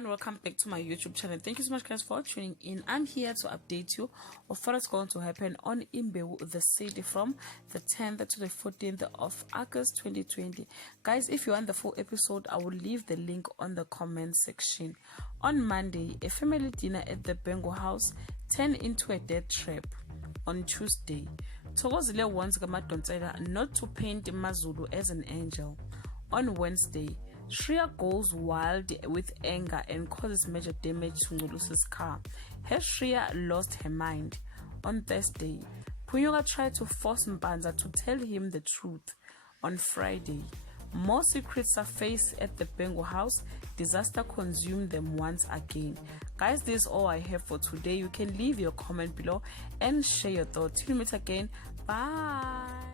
everyone, welcome back to my YouTube channel. Thank you so much guys for tuning in. I'm here to update you of what is going to happen on Imbewu the city from the 10th to the 14th of August 2020. Guys, if you want the full episode, I will leave the link on the comment section. On Monday, a family dinner at the Bengo house turned into a death trap. On Tuesday, Thokozile wants Gamadonsela not to paint Mazulu as an angel. On Wednesday, Shreya goes wild with anger and causes major damage to Ngulusi's car. Has Shreya lost her mind? On Thursday, Punyuka tried to force Mbanza to tell him the truth. On Friday, more secrets surfaced at the Bengo house. Disaster consumed them once again. Guys, this is all I have for today. You can leave your comment below and share your thoughts. Till we meet again. Bye.